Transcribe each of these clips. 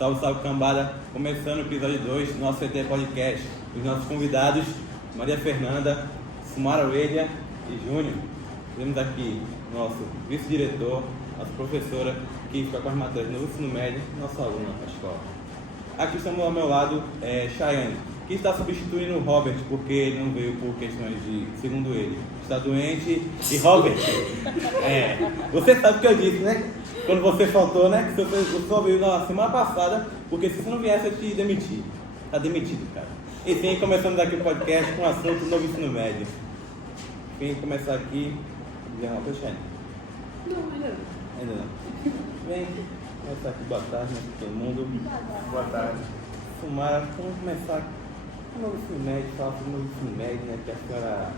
Salve, salve, cambada. Começando o episódio 2 do nosso ET Podcast. Os nossos convidados, Maria Fernanda, Sumara Oelha e Júnior. Temos aqui nosso vice-diretor, nossa professora, que fica com as matérias no ensino médio, nossa aluna na escola. Aqui estamos ao meu lado, Chayane, que está substituindo o Robert, porque ele não veio por questões de, segundo ele, está doente. E Robert, você sabe o que eu disse, né? Quando você faltou, né? Que você só veio na semana passada, porque se você não viesse, eu te demiti. Tá demitido, cara. Enfim, começamos aqui o podcast com o assunto do novo ensino médio. Quem começar aqui, dizer uma coisa, Chayane? Não, ainda não. Ainda não. Vem, começar aqui, boa tarde, né, todo mundo. Boa tarde. Sumara, vamos começar com o novo ensino médio, falar sobre o novo ensino médio, né, que a senhora,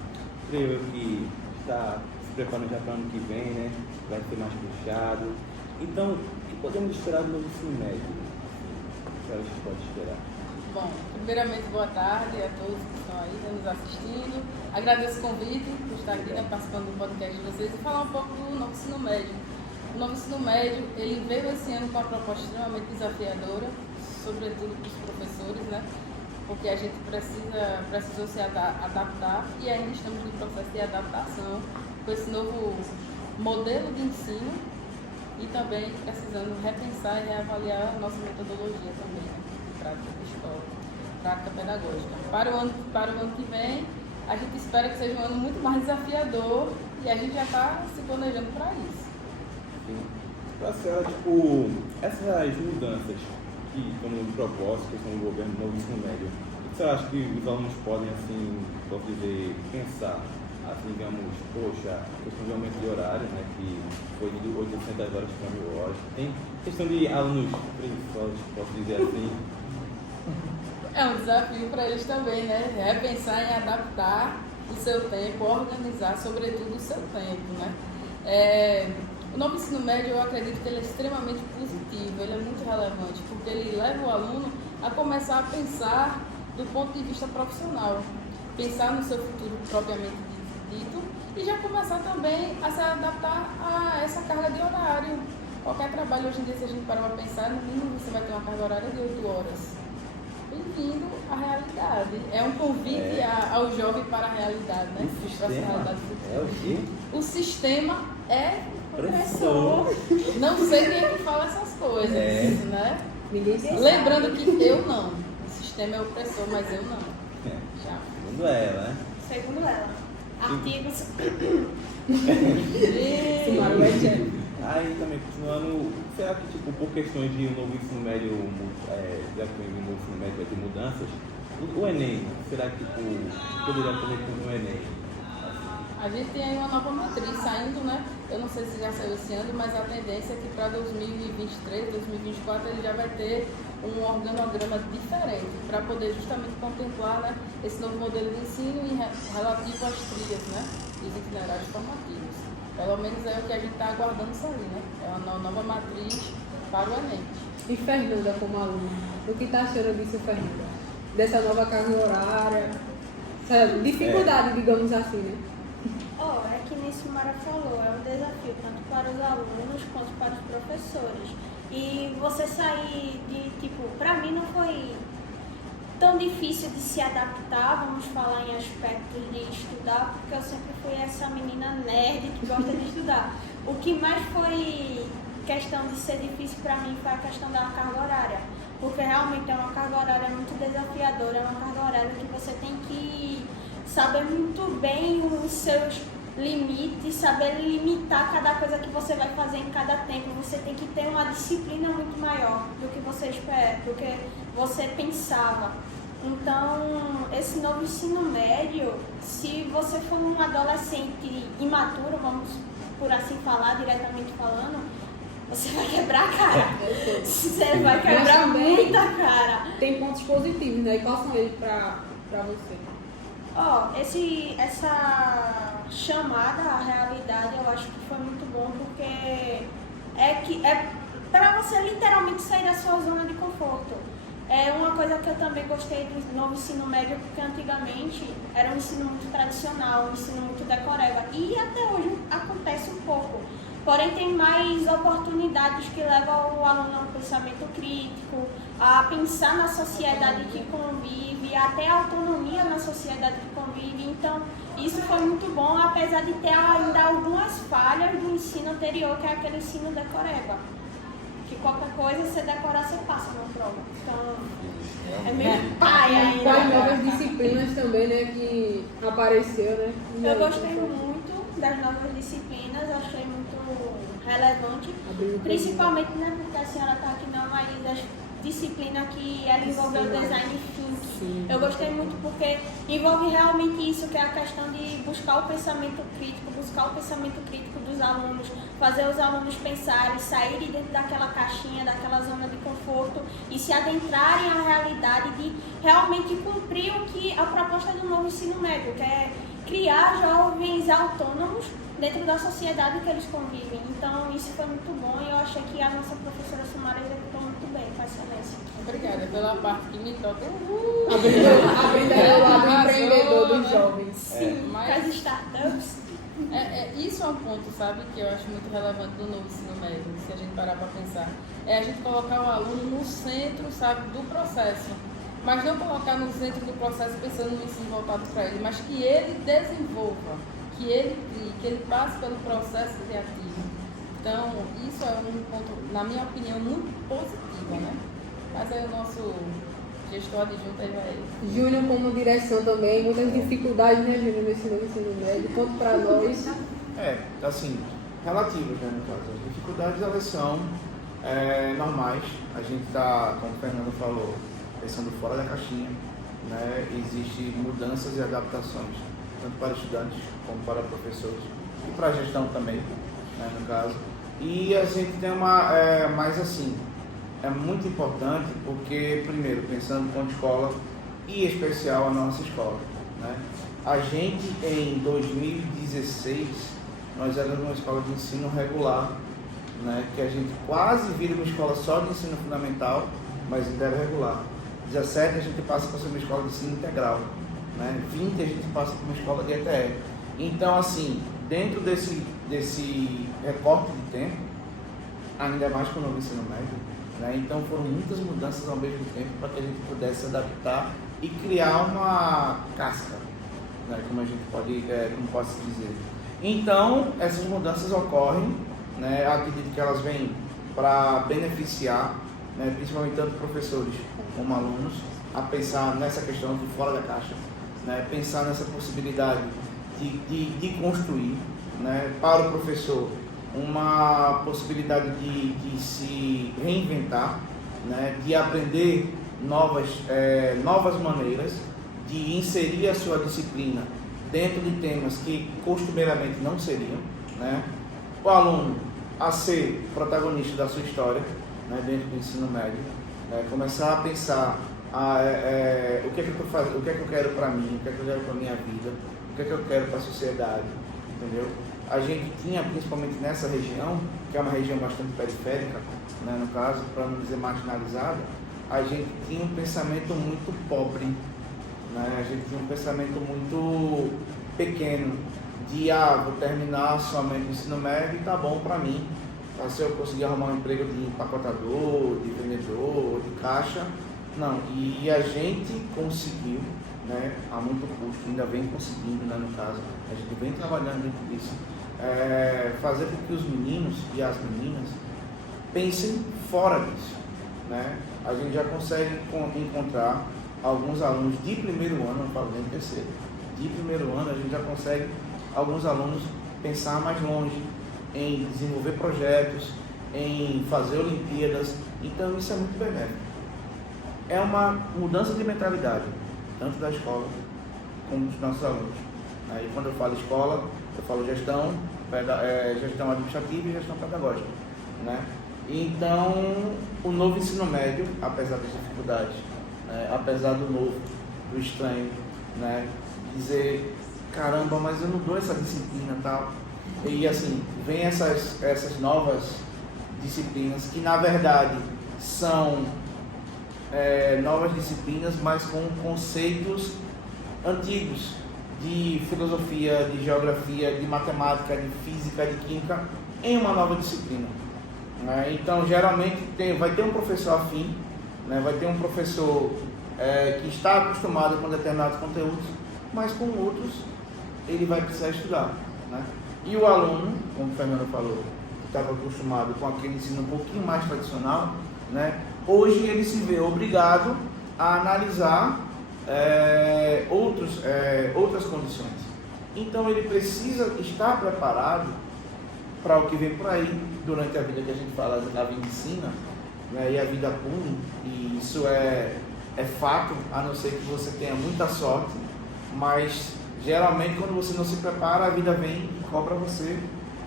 creio eu, que está se preparando já para o ano que vem, né, vai ser mais puxado. Então, o que podemos esperar do novo ensino médio? O que a senhora pode esperar? Bom, primeiramente, boa tarde a todos que estão aí nos assistindo. Agradeço o convite por estar aqui, né, participando do podcast de vocês e falar um pouco do novo ensino médio. O novo ensino médio, ele veio esse ano com uma proposta extremamente desafiadora, sobretudo para os professores, né? Porque a gente precisou se adaptar e ainda estamos no processo de adaptação com esse novo modelo de ensino e também precisando repensar e reavaliar a nossa metodologia também, né? Prática de escola, prática pedagógica. Para o ano que vem, a gente espera que seja um ano muito mais desafiador e a gente já está se planejando para isso. Para a senhora, essas mudanças que estão no propósito, que estão no governo do novo ensino médio, o que você acha que os alunos podem, assim, posso dizer, pensar? Assim, digamos, poxa, a questão de aumento de horário, né, que foi de 800 horas para 1.000 horas. Tem questão de alunos preguiçosos, posso dizer assim. É um desafio para eles também, né? Repensar em adaptar o seu tempo, organizar, sobretudo, o seu tempo, né? O novo ensino médio, eu acredito que ele é extremamente positivo, ele é muito relevante, porque ele leva o aluno a começar a pensar do ponto de vista profissional, pensar no seu futuro propriamente dito e já começar também a se adaptar a essa carga de horário. Qualquer trabalho hoje em dia, se a gente parar para pensar, no mínimo você vai ter uma carga horária de 8 horas. Bem-vindo à realidade. É um convite ao jovem para a realidade, né? O sistema é o quê? O sistema é opressor. Não sei quem é que fala essas coisas, né? Ninguém sabe. Lembrando que eu não. O sistema é opressor, mas eu não. Já. Segundo ela, né? Segundo ela. Artigos. Sumara Oelha. Aí também continuando, será que por questões de um novo ensino médio, já que o novo ensino médio vai ter mudanças, o Enem, será que poderia comer com o Enem? A gente tem aí uma nova matriz saindo, né? Eu não sei se já saiu esse ano, mas a tendência é que para 2023, 2024 ele já vai ter um organograma diferente para poder justamente contemplar, né, esse novo modelo de ensino relativo às trilhas, né, e os itinerários formativos. Pelo menos é o que a gente está aguardando sair, né? É uma nova matriz para o Enem. E Fernanda, como aluna, o que está achando disso, Fernanda? Dessa nova carga horária, essa dificuldade, digamos assim, né? É que nem Sumara falou, é um desafio tanto para os alunos quanto para os professores. E você sair de, para mim não foi tão difícil de se adaptar, vamos falar em aspectos de estudar, porque eu sempre fui essa menina nerd que gosta de estudar. O que mais foi questão de ser difícil para mim foi a questão da carga horária, porque realmente é uma carga horária muito desafiadora, é uma carga horária que você tem que saber muito bem os seus limites, saber limitar cada coisa que você vai fazer em cada tempo. Você tem que ter uma disciplina muito maior do que você espera, do que você pensava. Então, esse novo ensino médio, se você for um adolescente imaturo, vamos por assim falar, diretamente falando, você vai quebrar a cara. Você vai quebrar muita cara. Tem pontos positivos, né? E quais são eles para você? Essa chamada à realidade eu acho que foi muito bom, porque é para você literalmente sair da sua zona de conforto. É uma coisa que eu também gostei do novo ensino médio, porque antigamente era um ensino muito tradicional, um ensino muito decoreba, e até hoje acontece um pouco. porém tem mais oportunidades que levam o aluno ao pensamento crítico, a pensar na sociedade que convive, até a autonomia na sociedade que convive. Então, isso foi muito bom, apesar de ter ainda algumas falhas do ensino anterior, que é aquele ensino decoreba. Que qualquer coisa, você decorar, você passa na prova. Então, é meio pai ainda. Com as novas disciplinas também, né, que apareceu, né? Eu gostei muito das novas disciplinas, achei muito relevante, principalmente, né, porque a senhora está aqui na maioria das disciplinas que ela envolveu o design thinking. Eu gostei muito porque envolve realmente isso, que é a questão de buscar o pensamento crítico dos alunos, fazer os alunos pensarem, saírem dentro daquela caixinha, daquela zona de conforto e se adentrarem à realidade de realmente cumprir o que a proposta do novo ensino médio, que é criar jovens autônomos dentro da sociedade que eles convivem. Então, isso foi muito bom e eu achei que a nossa professora Sumara executou muito bem, com excelência. Obrigada pela parte que me toca. Abrindo o lado empreendedor dos jovens. Sim, Mas- com as startups. Isso é um ponto, sabe, que eu acho muito relevante do novo ensino médio, se a gente parar para pensar. É a gente colocar o aluno no centro, sabe, do processo. Mas não colocar no centro do processo pensando no ensino voltado para ele, mas que ele desenvolva, que ele crie, que ele passe pelo processo criativo. Então, isso é um ponto, na minha opinião, muito positivo, né? Mas aí o nosso gestor adjunto aí vai... Júnior como direção também, muitas dificuldades, né, Júnior, nesse novo ensino médio, tanto para nós. Assim, relativas, né, no caso. As dificuldades, elas são normais. A gente está, como o Fernando falou, pensando fora da caixinha, né? Existem mudanças e adaptações, tanto para estudantes como para professores e para a gestão também, né, no caso. E a gente tem mas assim, é muito importante porque, primeiro, pensando como escola e em especial a nossa escola, né? A gente, em 2016, nós éramos uma escola de ensino regular, né? Que a gente quase vira uma escola só de ensino fundamental, mas ainda era regular. 17 a gente passa para ser uma escola de ensino integral, né? 20 a gente passa para uma escola de ETE. Então, assim, dentro desse recorte de tempo, ainda mais com o novo ensino médio, né? Então foram muitas mudanças ao mesmo tempo para que a gente pudesse se adaptar e criar uma casca, né? Como a gente como posso dizer. Então, essas mudanças ocorrem, né? Acredito que elas vêm para beneficiar, né? Principalmente tanto professores como alunos, a pensar nessa questão de fora da caixa, né? Pensar nessa possibilidade de construir, né? Para o professor, uma possibilidade de se reinventar, né? De aprender novas maneiras, de inserir a sua disciplina dentro de temas que costumeiramente não seriam, né? O aluno a ser protagonista da sua história, né? Dentro do ensino médio, né? Começar a pensar o que é que eu estou fazendo, o que é que eu quero para mim, o que é que eu quero para minha vida, o que é que eu quero para a sociedade, entendeu? A gente tinha, principalmente nessa região, que é uma região bastante periférica, né, no caso, para não dizer marginalizada, a gente tinha um pensamento muito pobre, né? A gente tinha um pensamento muito pequeno, de vou terminar somente o ensino médio e tá bom para mim, tá? Se eu conseguir arrumar um emprego de empacotador, de vendedor, de caixa, não. E a gente conseguiu, né, a muito custo, ainda vem conseguindo, né, no caso, a gente vem trabalhando dentro disso, fazer com que os meninos e as meninas pensem fora disso, né? A gente já consegue encontrar alguns alunos de primeiro ano, não falo nem terceiro, de primeiro ano a gente já consegue alguns alunos pensar mais longe, em desenvolver projetos, em fazer Olimpíadas, então isso é muito benéfico. É uma mudança de mentalidade, tanto da escola como dos nossos alunos. Aí quando eu falo escola, eu falo gestão administrativa e gestão pedagógica, né? Então, o novo ensino médio, apesar das dificuldades, apesar do novo, do estranho, né? Dizer, caramba, mas eu não dou essa disciplina e tal. E assim, vem essas novas disciplinas que na verdade são novas disciplinas, mas com conceitos antigos de filosofia, de geografia, de matemática, de física, de química, em uma nova disciplina. Né? Então, geralmente, vai ter um professor afim, né? Vai ter um professor que está acostumado com determinados conteúdos, mas com outros ele vai precisar estudar. Né? E o aluno, como o Fernando falou, que estava acostumado com aquele ensino um pouquinho mais tradicional, né? Hoje ele se vê obrigado a analisar outras condições. Então ele precisa estar preparado para o que vem por aí durante a vida, que a gente fala, a vida ensina, né? E a vida pune, e isso é fato, a não ser que você tenha muita sorte, mas geralmente quando você não se prepara, a vida vem e cobra você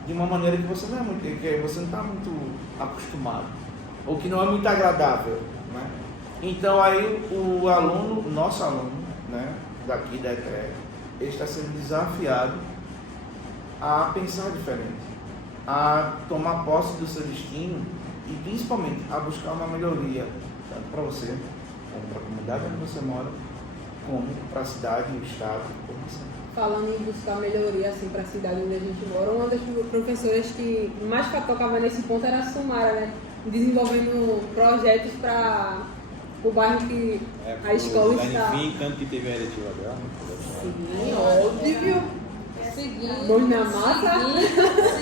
de uma maneira que você não está muito acostumado, ou que não é muito agradável, né? Então aí o aluno, nosso aluno, né, daqui da ETE, ele está sendo desafiado a pensar diferente, a tomar posse do seu destino e principalmente a buscar uma melhoria, tanto para você, como para a comunidade onde você mora, como para a cidade, o estado, como você. Falando em buscar melhoria assim, para a cidade onde a gente mora, uma das professoras que mais tocava nesse ponto era a Sumara, né? Desenvolvendo projetos para o bairro que a escola está. Enfim, tanto que teve a eletiva agora. Sim, óbvio.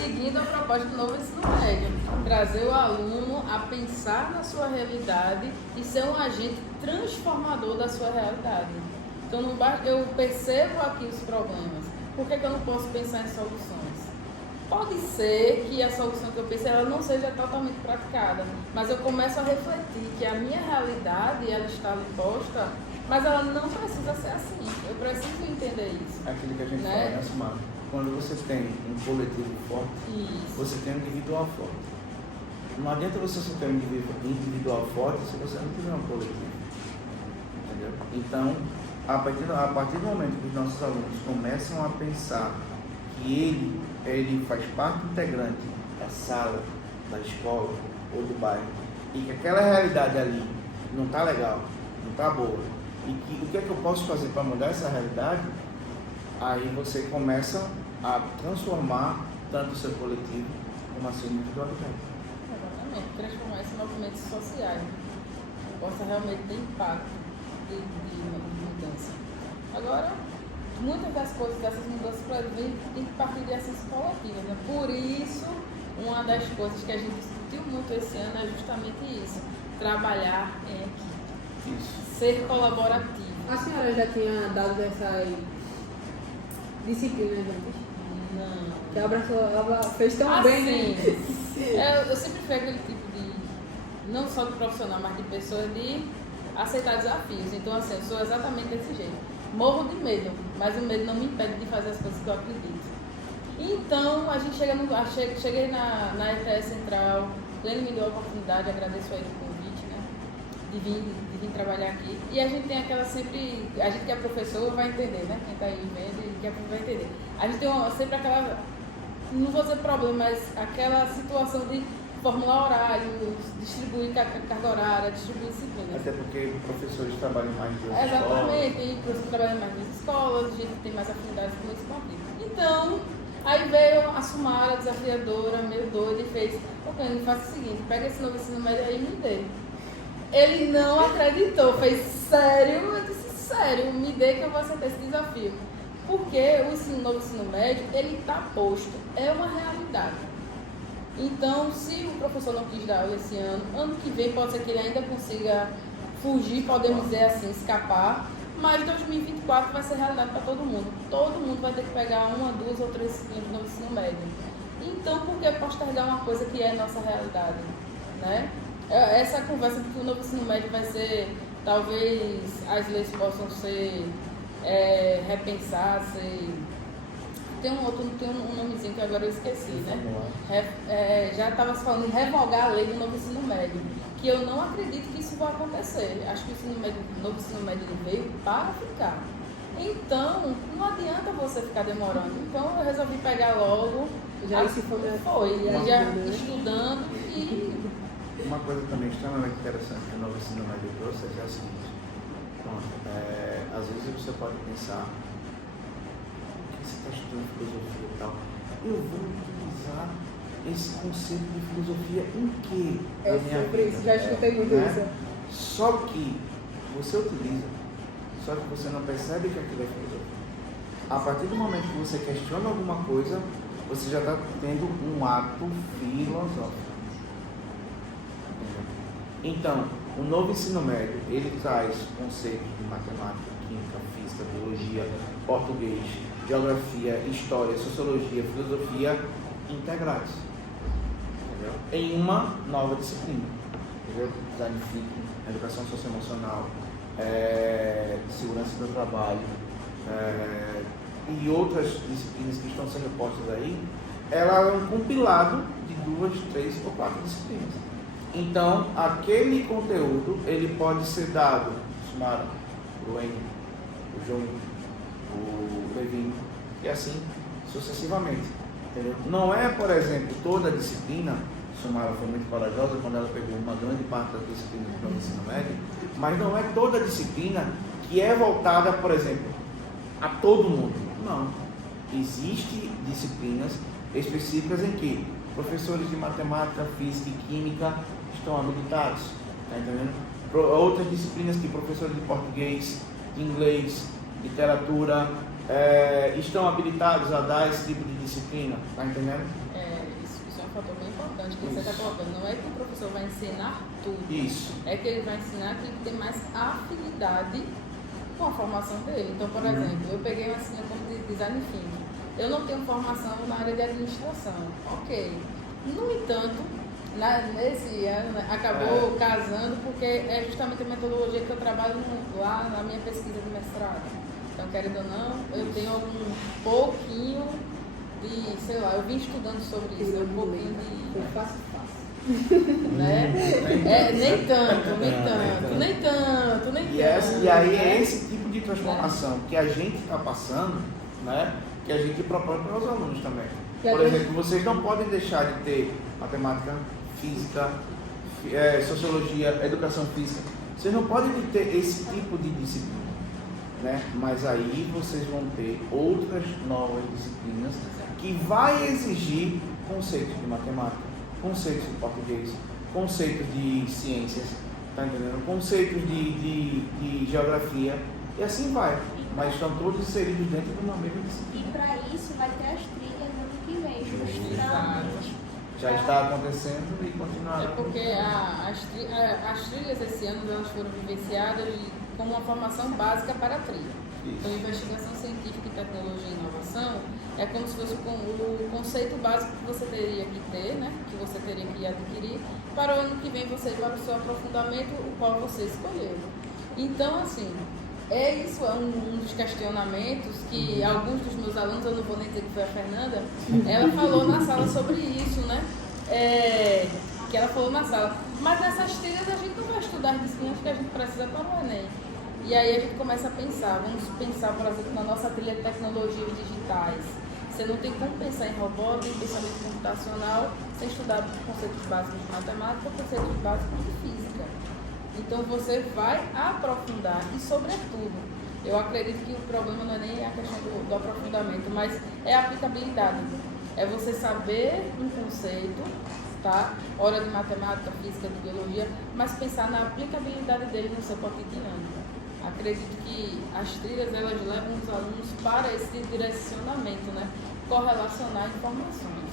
Seguindo a proposta do novo ensino médio, trazer o aluno a pensar na sua realidade e ser um agente transformador da sua realidade. Então, eu percebo aqui os problemas. Por que eu não posso pensar em soluções? Pode ser que a solução que eu pensei ela não seja totalmente praticada, mas eu começo a refletir que a minha realidade ela está ali posta, mas ela não precisa ser assim. Eu preciso entender isso. Aquilo que a gente né? fala, né, Sumara? Quando você tem um coletivo forte, Isso. você tem um individual forte. Não adianta você só ter um individual forte se você não tiver um coletivo. Entendeu? Então, a partir do momento que os nossos alunos começam a pensar que ele faz parte integrante da sala, da escola ou do bairro, e que aquela realidade ali não está legal, não está boa, e que o que é que eu posso fazer para mudar essa realidade, aí você começa a transformar tanto o seu coletivo como a sua individualidade. Exatamente, transformar esses movimentos sociais, que possa realmente ter impacto de mudança. Agora, muitas das coisas dessas mudanças tem que partir de ações coletivas, né? Por isso, uma das coisas que a gente discutiu muito esse ano é justamente isso, trabalhar em equipe, Isso. ser colaborativo. A senhora já tinha dado essas disciplinas antes? Não. Que ela fez tão bem, né? Eu sempre fui aquele tipo de, não só de profissional, mas de pessoa de aceitar desafios. Então, assim, eu sou exatamente desse jeito. Morro de medo, mas o medo não me impede de fazer as coisas que eu acredito. Então, a gente cheguei na ETE Central, Lênin me deu a oportunidade, agradeço aí o convite, né? De vir trabalhar aqui. E a gente tem aquela sempre, a gente que é professor vai entender, né? Quem está aí vendo e que vai entender. A gente tem sempre aquela, não vou dizer problema, mas aquela situação de formular horários, distribuir carga horária, distribuir disciplinas. Até porque professores trabalham mais de escolas. Exatamente, e professores trabalham mais nas escolas, gente que tem mais afinidades com esse conflito. Então, aí veio a Sumara, desafiadora, meio doida, e fez, ok, faça o seguinte, pega esse novo ensino médio aí e me dê. Ele não acreditou, fez sério, eu disse sério, me dê que eu vou aceitar esse desafio. Porque o novo ensino médio, ele está posto, é uma realidade. Então, se o professor não quis dar aula esse ano que vem pode ser que ele ainda consiga fugir, podemos dizer assim, escapar, mas 2024 vai ser realidade para todo mundo. Todo mundo vai ter que pegar 1, 2 ou 3 disciplinas no ensino médio. Então, por que postergar uma coisa que é nossa realidade? Né? Essa conversa de que o novo ensino médio vai ser, talvez as leis possam ser repensadas, tem um nomezinho que agora eu esqueci, né? Já estava se falando em revogar a lei do novo ensino médio, que eu não acredito que isso vai acontecer. Acho que o novo ensino médio veio para ficar. Então, não adianta você ficar demorando. Então, eu resolvi pegar logo. Já estudando e... Uma coisa também extremamente interessante que o novo ensino médio trouxe é o seguinte. Pronto, às vezes você pode pensar, você está estudando filosofia e tal, eu vou utilizar esse conceito de filosofia em quê? É na minha sobre vida? isso, já escutei muito Né? isso. Só que você utiliza, só que você não percebe que aquilo é filosofia. A partir do momento que você questiona alguma coisa, você já está tendo um ato filosófico. Então, o novo ensino médio, ele traz conceitos de matemática, química, física, biologia, português, geografia, história, sociologia, filosofia integrados, entendeu? Em uma nova disciplina, entendeu? Design thinking, educação socioemocional, segurança do trabalho, e outras disciplinas que estão sendo postas aí, ela é um compilado de 2, 3 ou 4 disciplinas. Então, aquele conteúdo, ele pode ser dado, Sumara, o Enio, o Júnior, o Levinho, e assim sucessivamente, entendeu? Não é, por exemplo, toda a disciplina, Sumara foi muito corajosa quando ela pegou uma grande parte das disciplinas do ensino médio, mas não é toda a disciplina que é voltada, por exemplo, a todo mundo. Não. Existem disciplinas específicas em que professores de matemática, física e química estão habilitados, tá entendendo? Outras disciplinas que professores de português, de inglês, literatura, estão habilitados a dar esse tipo de disciplina, tá entendendo? Isso é um fator bem importante que você está colocando. Não é que o professor vai ensinar tudo. Isso. É que ele vai ensinar aquilo que tem mais afinidade com a formação dele. Então, por exemplo, eu peguei uma disciplina como de design thinking. Eu não tenho formação na área de administração. Ok. No entanto, nesse ano acabou casando porque é justamente a metodologia que eu trabalho lá na minha pesquisa de mestrado. Então, querendo ou não, eu tenho um pouquinho de, sei lá, eu vim estudando sobre isso, um pouquinho de... Eu faço. Né? Nem tanto. E aí é esse tipo de transformação que a gente está passando, né? Que a gente propõe para os alunos também. Por exemplo, vocês não podem deixar de ter matemática, física, sociologia, educação física. Vocês não podem ter esse tipo de disciplina, né? Mas aí vocês vão ter outras novas disciplinas que vai exigir conceitos de matemática, conceitos de português, conceitos de ciências, tá entendendo? Conceitos de geografia, e assim vai. Mas estão todos inseridos dentro de uma mesma disciplina. E para isso vai ter as trilhas no ano que vem, justamente. Já está acontecendo e continuará. É porque as trilhas esse ano elas foram vivenciadas como uma formação básica para a trilha. Isso. Então, investigação científica e tecnologia e inovação é como se fosse o conceito básico que você teria que ter, né? Que você teria que adquirir para o ano que vem você ir para o seu aprofundamento, o qual você escolheu. Então, assim, isso é um dos questionamentos que alguns dos meus alunos, eu não vou nem dizer que foi a Fernanda, ela falou na sala sobre isso, né? Que ela falou na sala. Mas nessas trilhas a gente não vai estudar as disciplinas que a gente precisa para o Enem. E aí a gente começa a pensar, vamos pensar, por exemplo, na nossa trilha de tecnologias digitais. Você não tem como pensar em robótica, em pensamento computacional, sem estudar conceitos básicos de matemática, conceitos básicos de física. Então você vai aprofundar e, sobretudo, eu acredito que o problema não é nem a questão do aprofundamento, mas é a aplicabilidade. É você saber um conceito, tá? Hora de matemática, física, de biologia, mas pensar na aplicabilidade dele no seu cotidiano. Acredito que as trilhas elas levam os alunos para esse direcionamento, né? Correlacionar informações.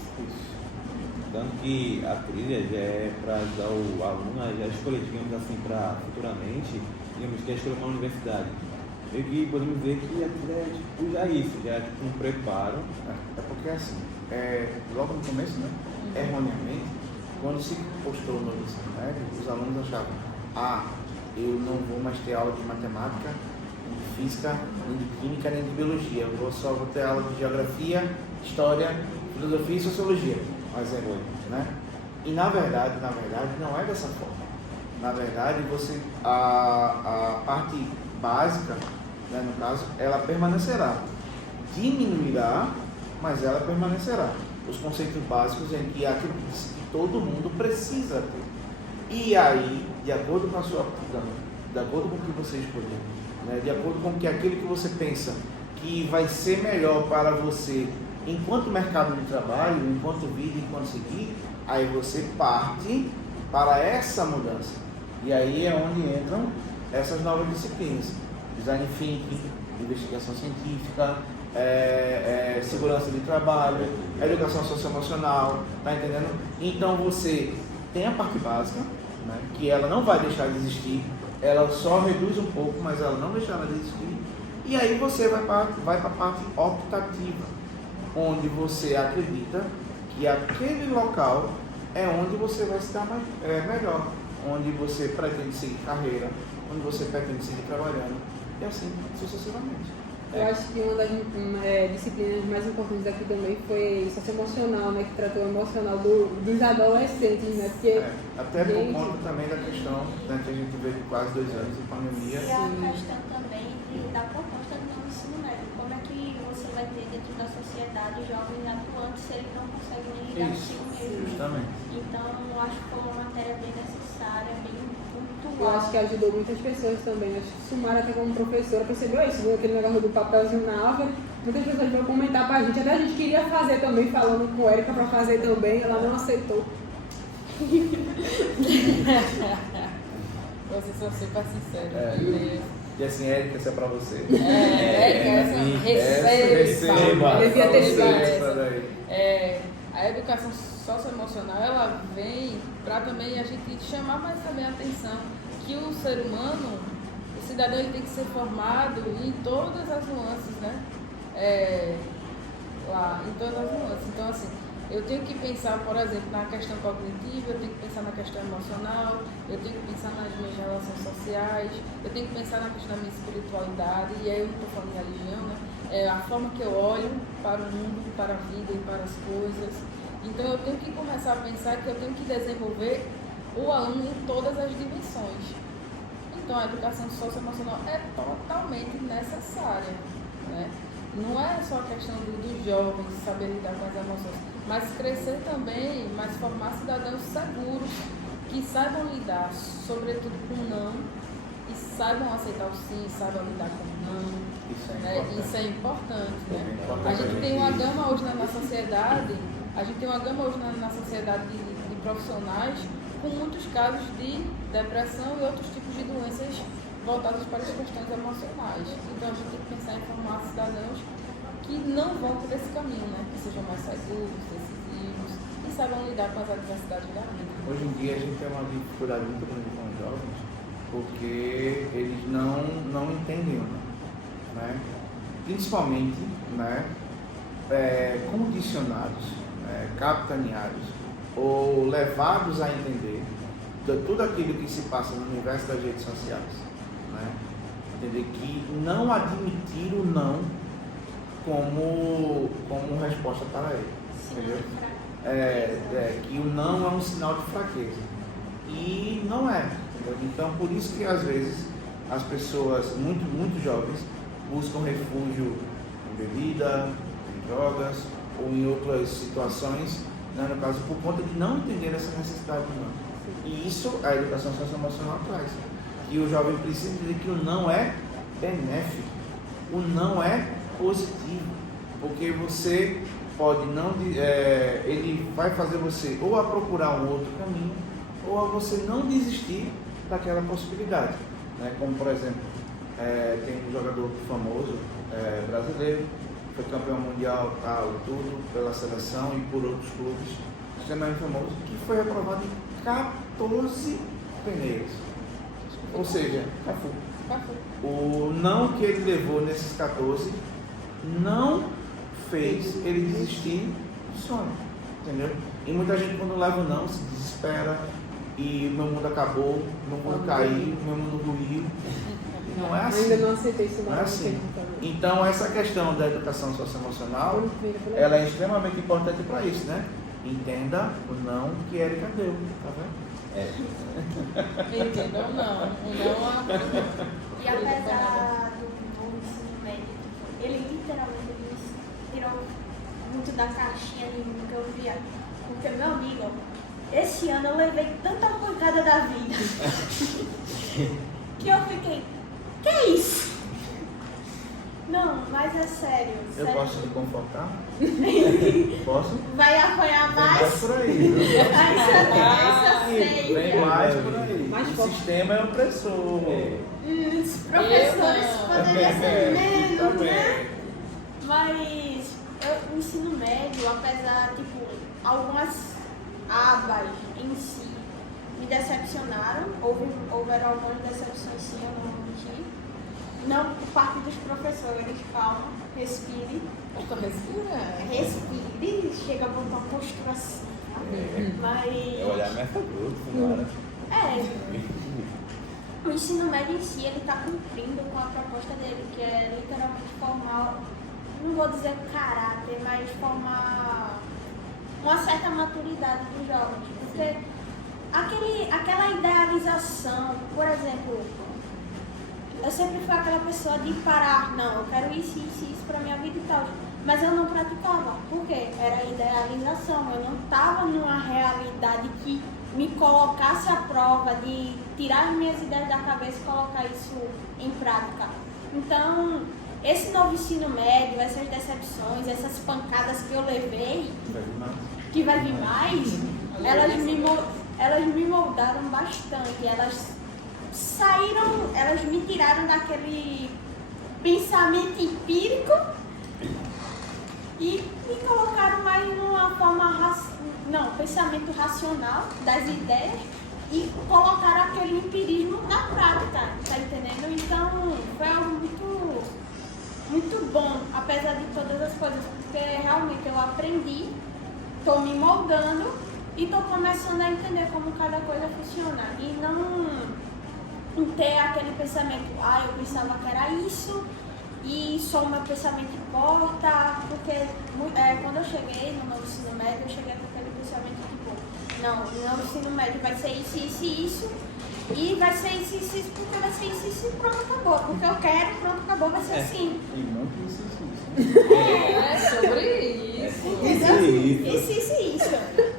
Tanto que a trilha já é para ajudar o aluno a já escolher, digamos assim, para futuramente, digamos, quer escolher uma universidade. E que podemos dizer que a trilha é tipo já isso, já é tipo um preparo. É porque assim, logo no começo, né? Erroneamente, quando se postou no ensino médio, os alunos achavam, eu não vou mais ter aula de matemática, nem de física, nem de química, nem de biologia. Eu só vou ter aula de geografia, história, filosofia e sociologia. Mas é muito, né? E na verdade não é dessa forma. Na verdade, a parte básica, né, no caso, ela permanecerá. Diminuirá, mas ela permanecerá. Os conceitos básicos em que aquilo que todo mundo precisa ter. E aí, de acordo com a sua aptidão, de acordo com o que você escolher, né, de acordo com aquilo que você pensa que vai ser melhor para você enquanto mercado de trabalho, enquanto vida, enquanto seguir, aí você parte para essa mudança. E aí é onde entram essas novas disciplinas. Design Thinking, investigação científica, segurança de trabalho, educação socioemocional, tá entendendo? Então você tem a parte básica, né, que ela não vai deixar de existir, ela só reduz um pouco, mas ela não deixará de existir. E aí você vai para a parte optativa, onde você acredita que aquele local é onde você vai estar melhor, onde você pretende seguir carreira, onde você pretende seguir trabalhando, e assim sucessivamente. Eu acho que uma das disciplinas mais importantes aqui também foi socioemocional, né? Que tratou o emocional dos adolescentes, né? Porque, até por conta também da questão, né, que a gente veio de quase 2 anos de pandemia. E a questão também da proposta do novo ensino médio. Como é que você vai ter dentro da sociedade jovens atuantes se ele não consegue nem lidar consigo mesmo? Justamente. Então, eu acho que foi uma matéria bem necessária, bem eu pontual. acho que ajudou muitas pessoas também. Acho que Sumara, até como professora, percebeu isso, viu? Aquele negócio do papelzinho na árvore. Muitas pessoas vão comentar pra gente. Até a gente queria fazer também, falando com a Erika pra fazer também, ela não aceitou. Vocês são super sinceros, É. meu Deus. E assim, Érica, essa é pra você. Receba. Devia pra ter você, ligado essa daí. A educação socioemocional, ela vem para também a gente chamar mais também a atenção que o ser humano, o cidadão, ele tem que ser formado em todas as nuances, né? Em todas as nuances. Então, assim, eu tenho que pensar, por exemplo, na questão cognitiva, eu tenho que pensar na questão emocional, eu tenho que pensar nas minhas relações sociais, eu tenho que pensar na questão da minha espiritualidade, e aí eu não estou falando de religião, né? É a forma que eu olho para o mundo, para a vida e para as coisas. Então eu tenho que começar a pensar que eu tenho que desenvolver o aluno em todas as dimensões. Então a educação socioemocional é totalmente necessária, né? Não é só a questão dos jovens saber lidar com as emoções, mas crescer também, mas formar cidadãos seguros, que saibam lidar, sobretudo com o não, e saibam aceitar o sim, saibam lidar com o não. Isso é importante, né? A gente tem uma gama hoje na sociedade, na sociedade de profissionais com muitos casos de depressão e outros tipos de doenças voltadas para as questões emocionais. Então a gente tem que pensar em formar cidadãos que não vão por esse caminho, né? Que sejam mais seguros, decisivos e saibam lidar com as adversidades da vida. Hoje em dia a gente tem uma dificuldade muito grande com os jovens, porque eles não entendem, né? Principalmente, né, condicionados, capitaneados ou levados a entender tudo aquilo que se passa no universo das redes sociais, né? Entender que não admitir o não como resposta para ele, entendeu? Que o não é um sinal de fraqueza e não é, entendeu? Então por isso que às vezes as pessoas muito jovens buscam refúgio em bebida, em drogas ou em outras situações, né, no caso por conta de não entender essa necessidade do não. E isso a educação socioemocional traz. E o jovem precisa entender que o não é benéfico, o não é positivo, porque você pode não, ele vai fazer você ou a procurar um outro caminho, ou a você não desistir daquela possibilidade, né? Como por exemplo, tem um jogador famoso brasileiro, foi campeão mundial, tal, tudo, pela seleção e por outros clubes, extremamente famoso, que foi reprovado em 14 peneiras. Ou seja, Cafu. O não que ele levou nesses 14 não fez ele desistir do sonho, entendeu? E muita gente quando leva o não se desespera e meu mundo acabou, meu mundo caiu, meu mundo ruiu. Não é assim. Ainda não aceitei isso, não é assim. Então essa questão da educação socioemocional, ela é extremamente importante para isso, né? Entenda o não que Erika deu, tá vendo? Entendeu? Não. E apesar do novo ensino médio, ele literalmente me tirou muito da caixinha de mim que eu via. Porque, meu amigo, esse ano eu levei tanta pancada da vida que eu fiquei, que é isso? Não, mas é sério. Eu sério. posso me confortar? Posso? Vai apanhar Vem mais mais? por aí. Viu? Essa sei. Vem mais por aí. Mais O forte. sistema é opressor. Os professores poderiam ser menos, né? Também. Mas o ensino médio, apesar, tipo, algumas abas em si me decepcionaram, houveram algumas decepções sim, eu não vou mentir. Não por parte dos professores, calma, respire. Eu tô respirando. Respire, chega a botar uma postura assim, tá? Mas. É olhar mais pra grupo, Sumara. O ensino médio em si, ele está cumprindo com a proposta dele, que é literalmente formar, não vou dizer caráter, mas formar uma certa maturidade dos jovens. Porque aquela idealização, por exemplo, eu sempre fui aquela pessoa de parar, não, eu quero isso pra minha vida e tal. Mas eu não praticava. Por quê? Era idealização. Eu não estava numa realidade que me colocasse à prova de tirar as minhas ideias da cabeça e colocar isso em prática. Então, esse novo ensino médio, essas decepções, essas pancadas que eu levei, que vai vir mais, elas me moldaram bastante. Elas me tiraram daquele pensamento empírico e me colocaram mais numa forma, pensamento racional das ideias e colocaram aquele empirismo na prática, tá entendendo? Então, foi algo muito, muito bom, apesar de todas as coisas, porque realmente eu aprendi, estou me moldando e estou começando a entender como cada coisa funciona e não ter aquele pensamento, eu pensava que era isso e só o meu pensamento importa, porque quando eu cheguei no meu ensino médio, eu cheguei com aquele pensamento tipo, não, o meu ensino médio vai ser isso, isso e isso, e vai ser isso, isso, isso, porque vai ser isso e pronto, acabou, porque eu quero, pronto, acabou, vai ser assim. E muito isso. É sobre isso. Entendeu? Isso.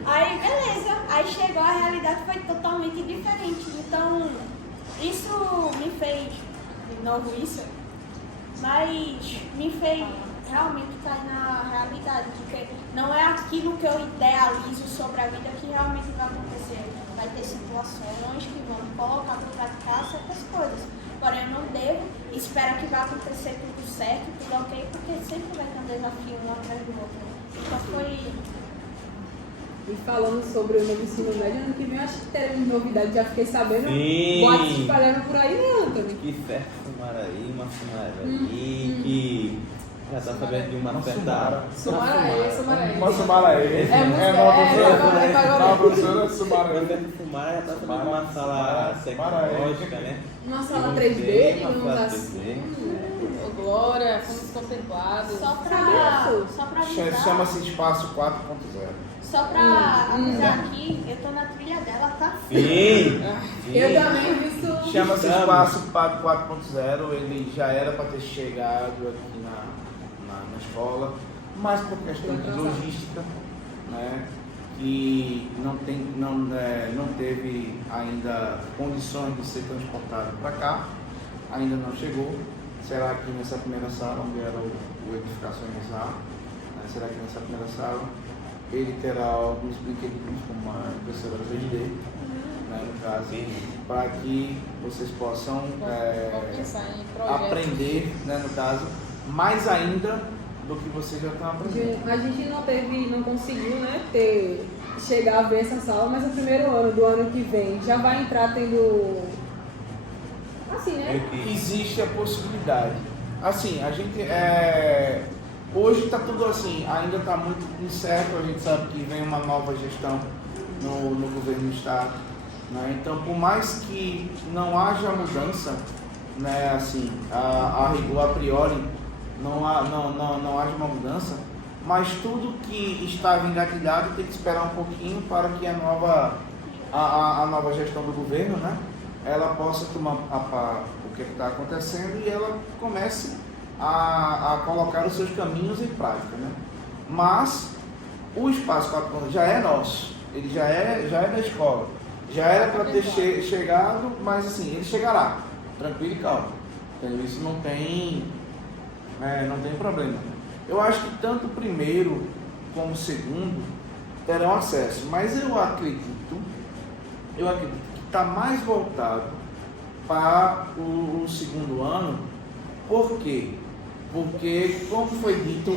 Aí, beleza. Aí chegou, a realidade foi totalmente diferente. Então, isso me fez, de novo isso, mas me fez realmente cair na realidade, porque não é aquilo que eu idealizo sobre a vida que realmente vai acontecer. Vai ter situações que vão me colocar para praticar certas coisas. Porém, eu não devo esperar que vai acontecer tudo certo, tudo ok, porque sempre vai ter um desafio um atrás do outro. Então foi... E falando sobre o novo ensino médio, ano que vem eu acho que teremos novidade, já fiquei sabendo. Sim. Boatos espalhando por aí, né, Antônio? Que certo Sumaraí, uma Sumaraí, que já tá sabendo de uma certa... Sumaraí. Uma Sumaraí. É muito Uma professora Uma Sumaraí. certa Sumara já tá sabendo de uma sala tecnológica, né? Uma sala De 3D, uma digamos sala assim. 3D. Ô, Glória, fomos contemplados. Só pra avisar, Chama-se Espaço 4.0. só pra avisar aqui, eu tô na trilha dela, tá? Sim! Eu também vi isso. Chama-se Estamos. Espaço 4.0, ele já era para ter chegado aqui na escola, mas por questão de logística, né, que não teve ainda condições de ser transportado para cá, ainda não chegou. Será que nessa primeira sala, onde era o Edificações A, né, será que nessa primeira sala ele terá alguns brinquedinhos como uma impressora 3D, né, no caso, para que vocês possam Vamos pensar em projetos. aprender, né, no caso, mais ainda do que vocês já estão aprendendo. A gente não conseguiu, né, chegar a ver essa sala, mas no primeiro ano do ano que vem já vai entrar tendo, assim, né? Existe a possibilidade. Assim, a gente hoje está tudo assim, ainda está muito incerto, a gente sabe que vem uma nova gestão no governo do estado, né? Então, por mais que não haja mudança, né, assim, a priori não haja uma mudança, mas tudo que estava engatilhado tem que esperar um pouquinho para que a nova gestão do governo, né, ela possa tomar o que está acontecendo e ela comece a colocar os seus caminhos em prática, né? Mas o Espaço 4.0 já é nosso, ele já é da escola, já era para ter chegado, mas assim, ele chegará, tranquilo e calmo, entendeu? Isso não tem não tem problema. Eu acho que tanto o primeiro como o segundo terão acesso, mas eu acredito que está mais voltado para o segundo ano. Por quê? Porque, como foi dito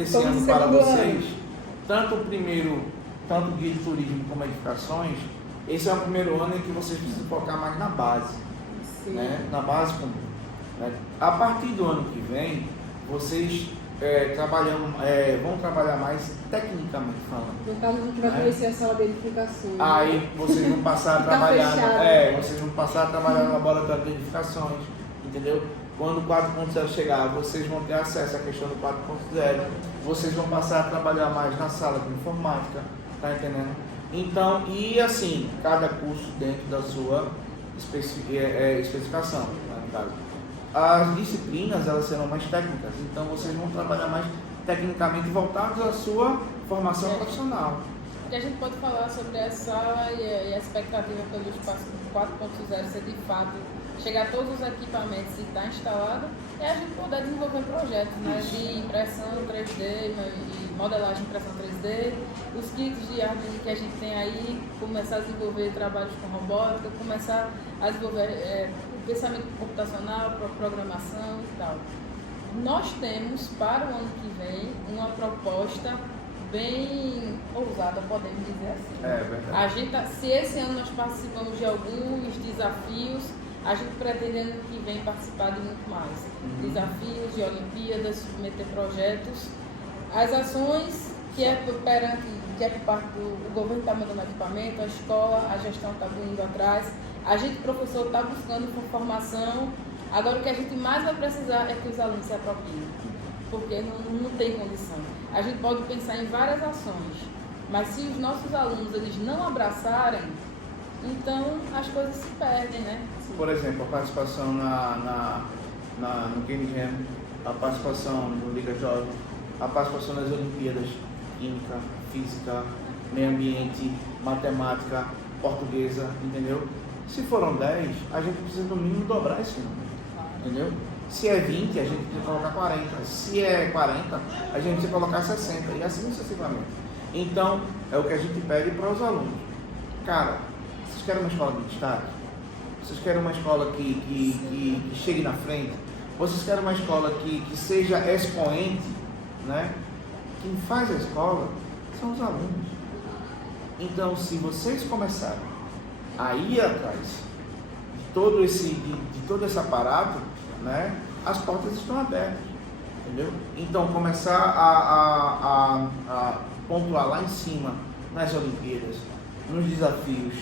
esse ano para vocês, tanto o primeiro, tanto o guia de turismo como edificações, esse é o primeiro ano em que vocês precisam focar mais na base, né? Na base comum. Né? A partir do ano que vem, vocês vão trabalhar mais tecnicamente falando. No caso, a gente vai conhecer a sala de edificações. Aí vocês vão passar a trabalhar, vocês vão passar a trabalhar no laboratório de edificações, entendeu? Quando o 4.0 chegar, vocês vão ter acesso à questão do 4.0, vocês vão passar a trabalhar mais na sala de informática, tá entendendo? Então, e assim, cada curso dentro da sua especificação, no caso. As disciplinas, elas serão mais técnicas, então vocês vão trabalhar mais tecnicamente voltados à sua formação profissional. E a gente pode falar sobre essa sala e a expectativa pelo espaço 4.0 ser de fato chegar a todos os equipamentos e estar instalado, é a gente poder desenvolver projetos, né, de impressão 3D e modelagem de impressão 3D, os kits de hardware que a gente tem aí, começar a desenvolver trabalhos com robótica, começar a desenvolver pensamento computacional, programação e tal. Nós temos para o ano que vem uma proposta bem ousada, podemos dizer assim. É verdade. Se esse ano nós participamos de alguns desafios, a gente pretende ano que vem participar de muito mais. Desafios de Olimpíadas, submeter projetos. As ações que é por parte do governo está mandando equipamento, a escola, a gestão está indo atrás. A gente, professor, está buscando formação. Agora o que a gente mais vai precisar é que os alunos se apropriem, porque não tem condição. A gente pode pensar em várias ações, mas se os nossos alunos eles não abraçarem, então as coisas se perdem, né? Por exemplo, a participação no Game Jam, a participação no Liga Jovem, a participação nas Olimpíadas, Química, Física, Meio Ambiente, Matemática, Portuguesa, entendeu? Se foram 10, a gente precisa no mínimo dobrar esse número, entendeu? Se é 20, a gente precisa colocar 40. Se é 40, a gente precisa colocar 60 e assim sucessivamente. Então, é o que a gente pede para os alunos. Cara, vocês querem uma escola de destaque? Vocês querem uma escola que chegue na frente? Vocês querem uma escola que seja expoente, né? Quem faz a escola são os alunos. Então, se vocês começarem a ir atrás de todo esse aparato, né? As portas estão abertas, entendeu? Então, começar a pontuar lá em cima, nas Olimpíadas, nos desafios,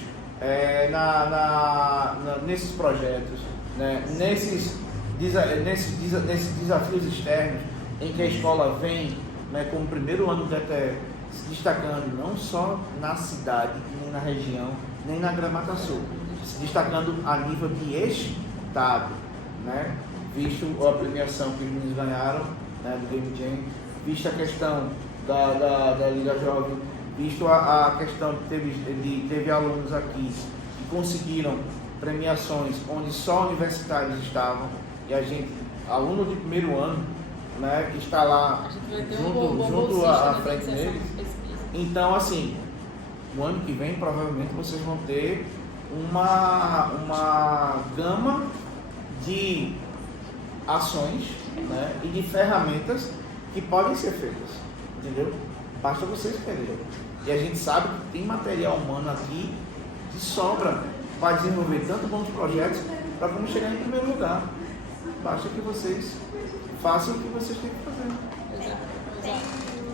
nesses projetos, né? nesses desafios externos, em que a escola vem, né, como primeiro ano do DTE, se destacando não só na cidade, nem na região, nem na Gramataçu, se destacando a nível de estado, né? Visto a premiação que os meninos ganharam, né, do Game Jam, visto a questão da Liga Jovem, visto a questão de teve alunos aqui que conseguiram premiações onde só universitários estavam, e a gente, aluno de primeiro ano, né, que está lá junto à frente deles. Então, assim, no ano que vem, provavelmente, vocês vão ter uma gama de ações, né, e de ferramentas que podem ser feitas, entendeu? Basta vocês quererem. E a gente sabe que tem material humano aqui de sobra para desenvolver tanto bons projetos para como chegar em primeiro lugar. Basta que vocês façam o que vocês têm que fazer. Tem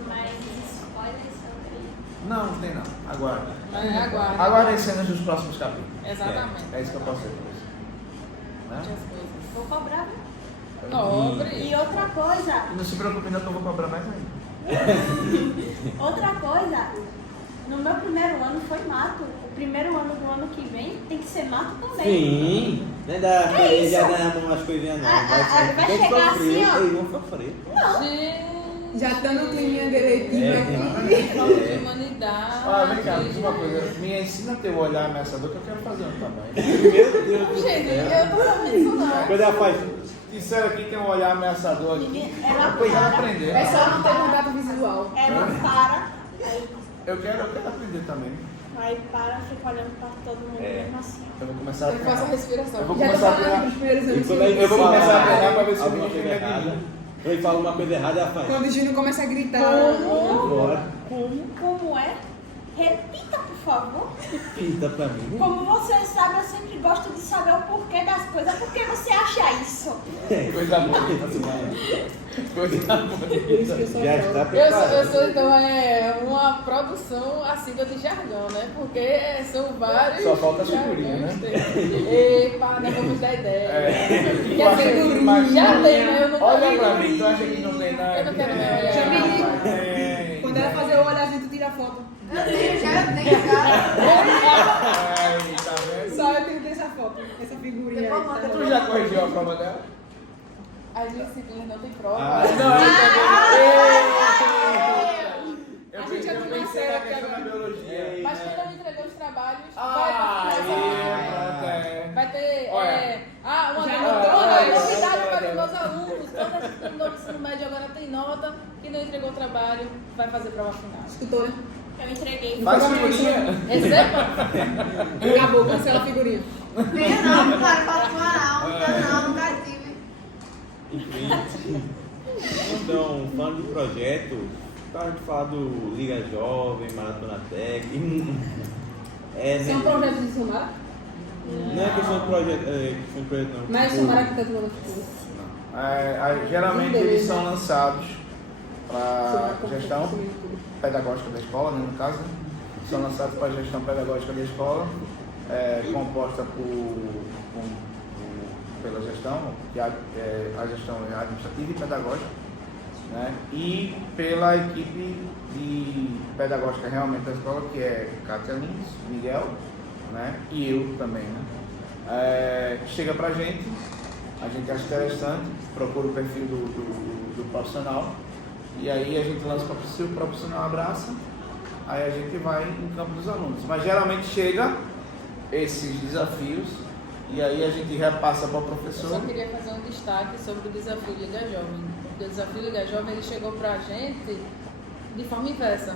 mais spoilers sobre... Não tem não. Aguarde. Aguarde cenas dos próximos capítulos. Exatamente. É isso que eu posso dizer para vocês. Muitas coisas. Vou cobrar, né? Cobre. E outra coisa, Não se preocupe não que eu vou cobrar mais ainda. outra coisa, no meu primeiro ano foi mato. O primeiro ano do ano que vem tem que ser mato também. Sim, não dá pra É já isso? ganhar umas coisinhas não. Vai Quem chegar sofreu, assim, ó. eles vão sofrer. Gente, Já tá no clima direitinho aqui. falta de humanidade. Ah, vem cá, diz uma coisa. Me ensina a ter o olhar ameaçador que eu quero fazer um também. Meu Deus do Gente, céu. eu não sabia disso não. Quando ela faz... Disseram aqui tem um olhar ameaçador aqui. Ela Depois ela para. aprender. É só não ter contato visual. Ela para, Eu quero aprender também. aí para, fica olhando pra todo mundo mesmo assim. Eu vou começar a Eu faço a treinar. respiração. Eu vou Já começar a tô falando treinar. dos primeiros E anos. quando a gente Eu vou fala começar a treinar pra ver se o alguma menino coisa lembra de errada, mim. quando ele fala uma coisa errada, ela faz. Quando o Júnior começa a gritar. Bora. Como é? Repita, por favor. Pinta pra mim. Como você sabe, eu sempre gosto de saber o porquê das coisas. Por que você acha isso? Coisa boa. Coisa boa. Por isso que eu sou Já jovem. está Eu preparado. sou, então, uma produção assídua de jargão, né? Porque são vários. Só falta a figurinha, né? jargões. Epa, nós vamos dar ideia. Tu Quer acha dizer, que mais- já tem, né? Eu não Olha pra mim, tu acha que não tem nada? Eu não quero nem olhar. Jamile. Quando ela fazer o olhazinho, tu tira a foto. Eu tenho já. Tá vendo? Só eu tenho que ter essa foto, essa figurinha aí. Tá Tu já corrigiu a prova dela? As disciplinas não tem prova. Não, eu também. A gente já Eu tem uma pensei série na aqui questão da agora. biologia. Mas quem não entregou os trabalhos Ah, vai é. ter Olha. uma Já novidade anotou? para os meus alunos. Todo mundo do ensino médio agora tem nota. Quem não entregou o trabalho vai fazer prova final. Escutou, né? Eu entreguei. Faz figurinha. Receba. Acabou, cancela a figurinha. Venha não, não quero participar não, nunca tive. Enfim. Então, falando de projeto, a gente fala do Liga Jovem, Maratona Tech. Isso é um projeto de Sumara? Não é questão de projeto, questão de projeto não. Mas Tipo, Sumara que tá tomando futuro. Geralmente eles são lançados para gestão pedagógica da escola, né, no caso. São lançados para a gestão pedagógica da escola, composta pela gestão, que a gestão é administrativa e pedagógica, né, e pela equipe de pedagógica realmente da escola, que é Kátia Lins, Miguel, né, e eu também. Né. Chega para a gente acha interessante, procura o perfil do profissional, e aí a gente lança para o seu profissional, abraça, aí a gente vai em campo dos alunos. Mas geralmente chega esses desafios e aí a gente repassa para o Eu professor. só queria fazer um destaque sobre o desafio Liga Jovem. Porque o desafio Liga Jovem ele chegou pra gente de forma inversa.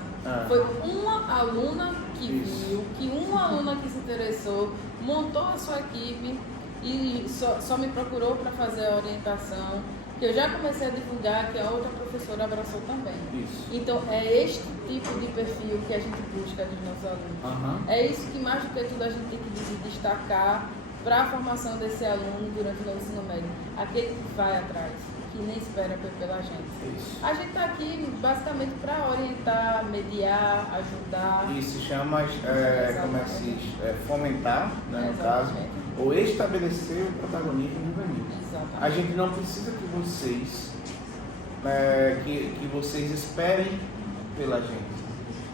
Foi uma aluna que viu, que uma aluna que se interessou, montou a sua equipe e só me procurou para fazer a orientação, que eu já comecei a divulgar, que a outra professora abraçou também. Isso. Então é este tipo de perfil que a gente busca dos nossos alunos. É isso que mais do que tudo a gente tem que destacar para a formação desse aluno durante o ensino médio. Aquele que vai atrás, que nem espera pela gente. Isso. A gente está aqui basicamente para orientar, mediar, ajudar. E se chama, como é que se diz? Fomentar, né, no caso, Exatamente. ou estabelecer o protagonismo juvenil. Exatamente. A gente não precisa que vocês, que vocês esperem pela gente,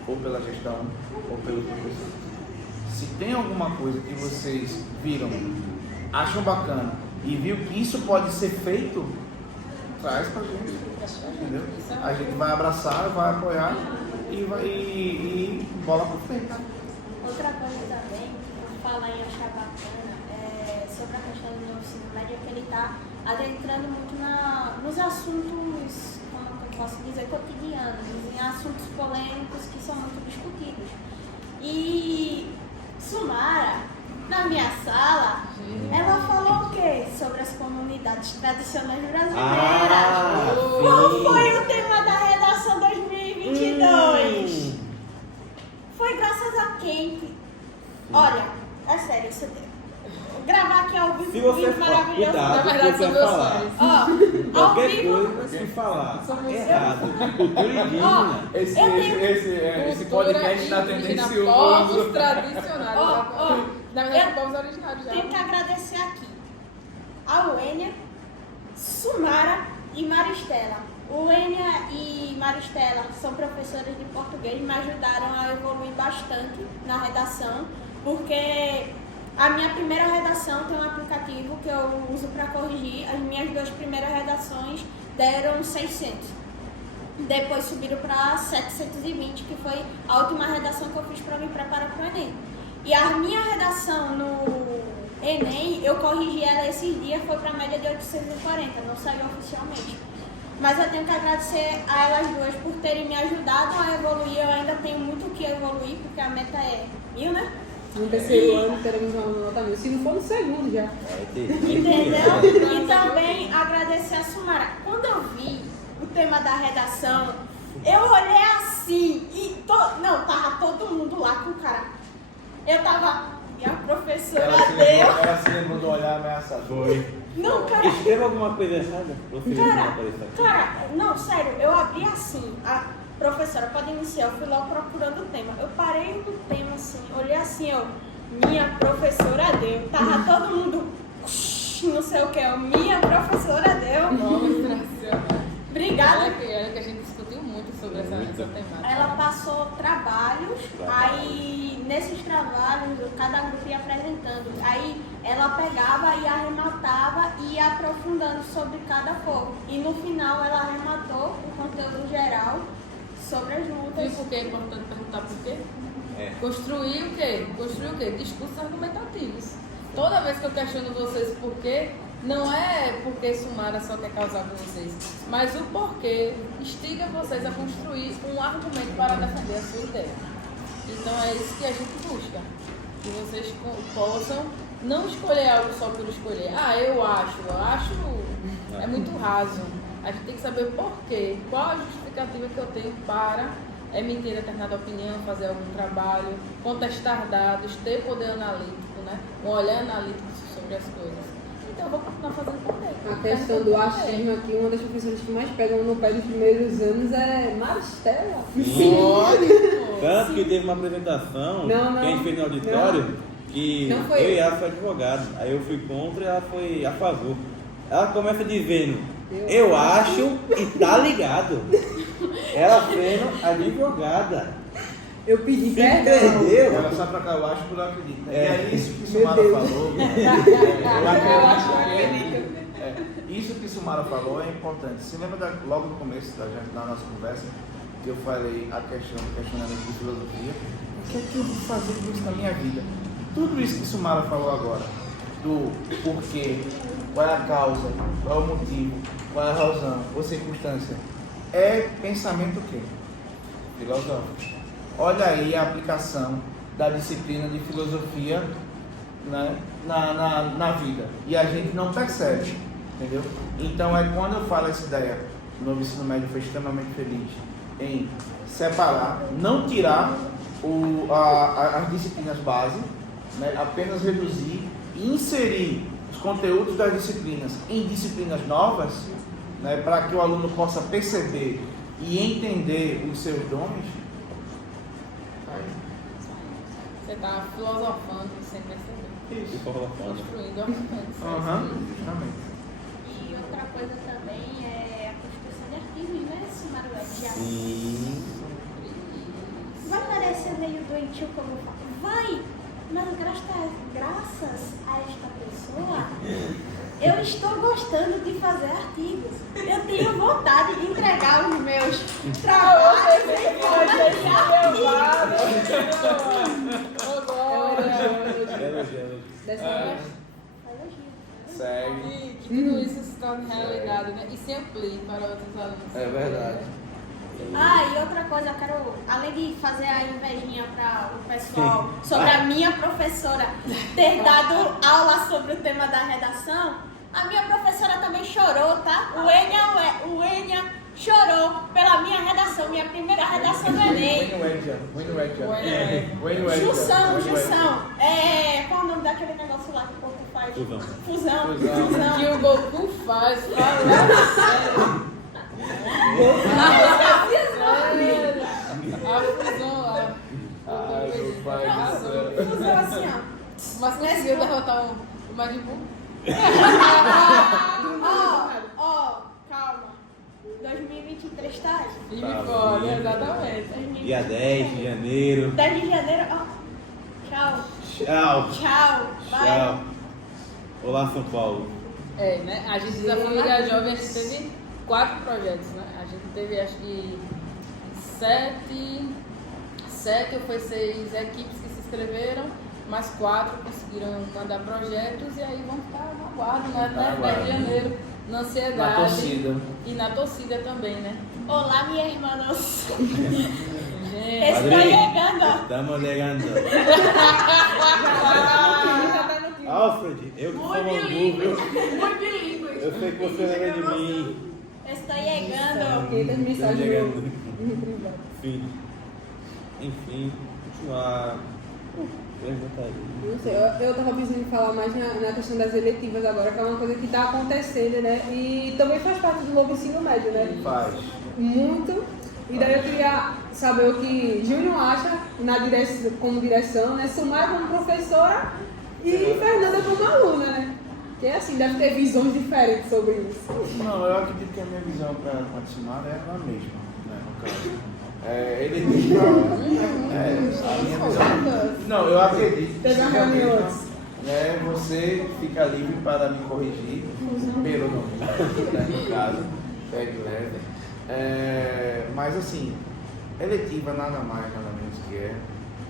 ou pela gestão, ou pelo professor. Se tem alguma coisa que vocês viram, acham bacana e viu que isso pode ser feito, traz pra gente, entendeu? A gente vai abraçar, vai apoiar e bola pro frente. Outra coisa também, que eu falar em achar bacana, sobre a questão do ensino médio, é que ele está adentrando muito nos assuntos, como eu posso dizer, cotidianos, em assuntos polêmicos que são muito discutidos. E Sumara, na minha sala, ela falou o quê? Sobre as comunidades tradicionais brasileiras. Qual foi o tema da redação 2022? Foi graças a quem? Olha, é sério, isso gravar aqui ao vivo, Se você maravilhoso. cuidado, Na com o verdade, que são você meus falar. sonhos. Ó, ao Qualquer vivo. coisa, se falar Somos errado, cultura indígena, Esse podcast está tendencioso. Povos tradicionais. Ó, Na verdade, eu povos originários já. tenho que agradecer aqui a Uênia, Sumara e Maristela. Uênia e Maristela são professoras de português, me ajudaram a evoluir bastante na redação, porque a minha primeira redação tem um aplicativo que eu uso para corrigir. As minhas duas primeiras redações deram 600. Depois subiram para 720, que foi a última redação que eu fiz para me preparar para o Enem. E a minha redação Enem, eu corrigi ela esses dias, foi para a média de 840, não saiu oficialmente. Mas eu tenho que agradecer a elas duas por terem me ajudado a evoluir. Eu ainda tenho muito o que evoluir, porque a meta é 1000, né? No terceiro ano teremos uma nota 1000. Se não for no segundo já. Entendeu? E também agradecer a Sumara. Quando eu vi o tema da redação, eu olhei assim e tava todo mundo lá com o cara. Eu tava, e a professora deu. Ela se lembrou do olhar ameaçador. Foi. Não, cara. Escreva alguma coisa errada. Ou seja, não apareça aqui. Cara, não, sério, eu abri assim, a professora pode iniciar, eu fui logo procurando o tema. Eu parei no tema assim, olhei assim, minha professora deu. Tava todo mundo, não sei o que, minha professora deu. Obrigada. Olha que a gente discutiu muito sobre essa temática. Ela passou trabalhos, aí nesses trabalhos cada grupo ia apresentando. Aí ela pegava e arrematava e ia aprofundando sobre cada foco. E no final ela arrematou o conteúdo geral sobre as lutas. E por que é importante perguntar por quê? Construir o quê? Discursos argumentativos. Toda vez que eu questiono vocês por quê, não é porque Sumara só quer causar com vocês, mas o porquê instiga vocês a construir um argumento para defender a sua ideia. Então é isso que a gente busca. Que vocês possam não escolher algo só por escolher. Eu acho. É muito raso. A gente tem que saber o porquê, qual a justificativa que eu tenho para emitir determinada opinião, fazer algum trabalho, contestar dados, ter poder analítico, né? Um olhar analítico sobre as coisas. Então eu vou continuar fazendo porquê. A questão do achismo aqui, uma das professoras que mais pegam no pé dos primeiros anos é Maristela. Tanto que teve uma apresentação Não, que a gente fez no auditório que Não foi eu e eu. ela foi advogado. Aí eu fui contra e ela foi a favor. Ela começa dizendo, eu acho e tá ligado. Ela sendo advogada. Eu pedi Se perdão. perdeu. Ela só pra cá, eu acho que eu acredito. É. E é isso que Meu Sumara Deus. falou. Eu acho que eu acredito. Isso que Sumara falou é importante. Você lembra logo no começo da nossa conversa que eu falei o questionamento de filosofia? O que é que eu vou fazer com isso na minha vida? Tudo isso que Sumara falou agora, do porquê, qual é a causa, qual é o motivo, qual é a razão, ou circunstância, é pensamento o quê? Filosófico. Olha aí a aplicação da disciplina de filosofia, né, na vida. E a gente não percebe, entendeu? Então é quando eu falo essa ideia, o novo ensino médio foi extremamente feliz em separar, não tirar as disciplinas base, né, apenas reduzir e inserir os conteúdos das disciplinas em disciplinas novas, né, para que o aluno possa perceber e entender os seus dons. Você está filosofando sem perceber. Isso. Construindo argumentos. Justamente. E outra coisa também é a construção de artigos, né, Sumara? Sim. Vai parecer meio doentio como eu falo. Vai! Mas graças a esta pessoa, eu estou gostando de fazer artigos. Eu tenho vontade de entregar os meus trabalhos em forma de artigos. Dessa vez. Segue. Que tudo isso se torne realidade, né? E se amplie para outros alunos. É verdade. E outra coisa, eu quero, além de fazer a invejinha para o pessoal sobre a minha professora ter dado aula sobre o tema da redação, a minha professora também chorou, tá? O Enia chorou pela minha redação, minha primeira redação do Enem. Junção. Qual o nome daquele negócio lá que o povo faz? Fusão. Que o Goku faz. Fala a fusão lá. Ai, meu pai do céu. Fusão assim, ó. Mas conseguiu derrotar o Majin Buu? Calma. 2023 tá aí. Firme e forte, exatamente. Dia 10 de janeiro. 10 de janeiro, Tchau. Tchau. Vai. Tchau. Olá, São Paulo. Né? A gente da família jovem, a gente teve 4 projetos, né? A gente teve acho que 7 ou foi 6 equipes que se inscreveram mais 4 conseguiram mandar projetos e aí vão ficar no aguardo, né? Tá Até 10 de janeiro, na ansiedade. Na torcida. E na torcida também, né? Olá, minha irmã. Nossa. Gente, Estou chegando. Estamos chegando. Alfred, eu que sou Muito uma bilíngue. viu? Muito bilíngue. Eu sei que você lembra de mim. Estou chegando. 500 mensagens chegando. no privado. Filho. Enfim, continuar. Pergunta aí. Não sei, eu tava pensando em falar mais na questão das eletivas agora, que é uma coisa que está acontecendo, né? E também faz parte do novo ensino médio, né? Faz. Muito. E daí eu queria saber o que Júnior acha como direção, né? Sumara como professora e Fernanda como aluna, né? Que assim, deve ter visões diferentes sobre isso. Não, eu acredito que a minha visão para a Sumara é a mesma, né, no caso. Ele a minha visão. Não, eu acredito que Teve seja uma a reunião mesma. antes. Você fica livre para me corrigir, pelo nome, né, no caso, pegue leve. Mas assim, eletiva nada mais, nada menos que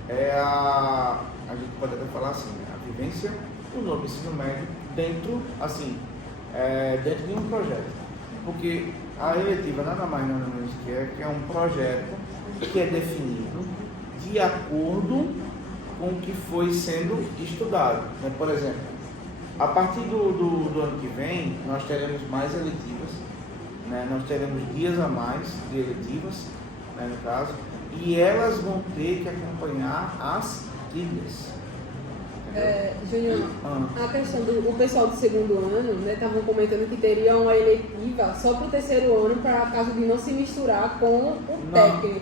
a gente pode até falar assim, a vivência do novo ensino médio dentro, assim, dentro de um projeto. Porque a eletiva nada mais, nada menos que é um projeto que é definido de acordo com o que foi sendo estudado. Né? Por exemplo, a partir do ano que vem, nós teremos mais eletivas, né? Nós teremos dias a mais de eletivas, né, no caso, e elas vão ter que acompanhar as trilhas. Júnior, a questão do pessoal do segundo ano, né, estavam comentando que teria uma eletiva só para o terceiro ano, para caso de não se misturar com o técnico.